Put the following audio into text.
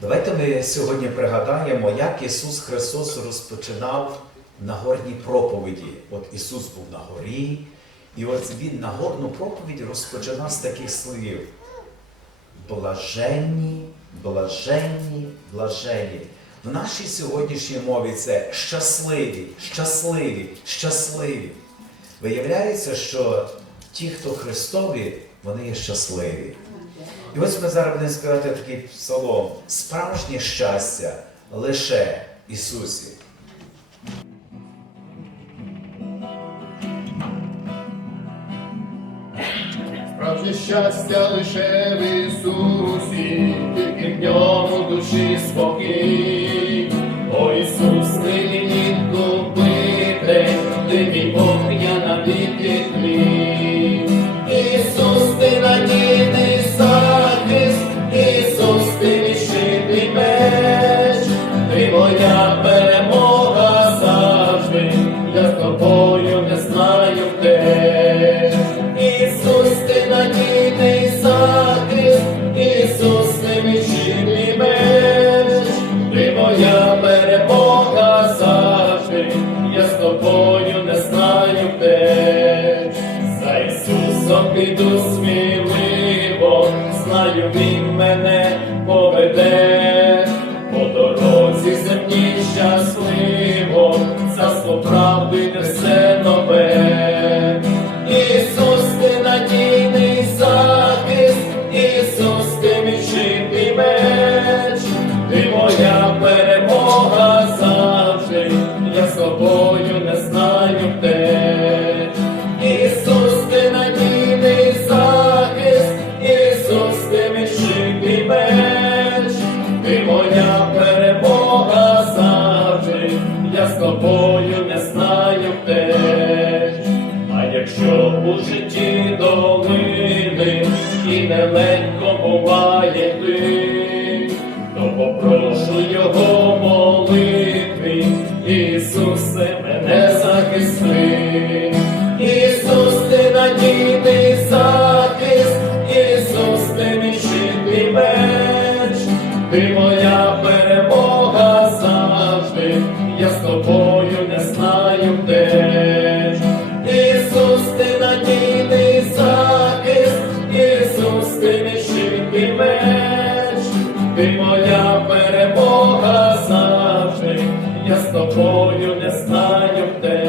Давайте ми сьогодні пригадаємо, як Ісус Христос розпочинав Нагорні проповіді. От Ісус був на горі, і от Він Нагорну проповідь розпочинав з таких слів. Блаженні, блаженні, блаженні. В нашій сьогоднішній мові це щасливі, щасливі, щасливі. Виявляється, що ті, хто Христові, вони є щасливі. І ось ми зараз будемо сказати такий псалом. Справжнє щастя лише Ісусі. Справжнє щастя лише в Ісусі, тільки в ньому душі спокій. О Ісус, ти мені купити, ти мій Бог, я навіки я з тобою не знаю де. За Ісусом піду сміливо, знаю Він мене поведе, тобою не знаю теж, А якщо у житті долини і нелегко буває ти, то попрошу його молитви, Ісусе, мене захисти. ти ти моя перемога завжди, я з тобою не знаю в тебе.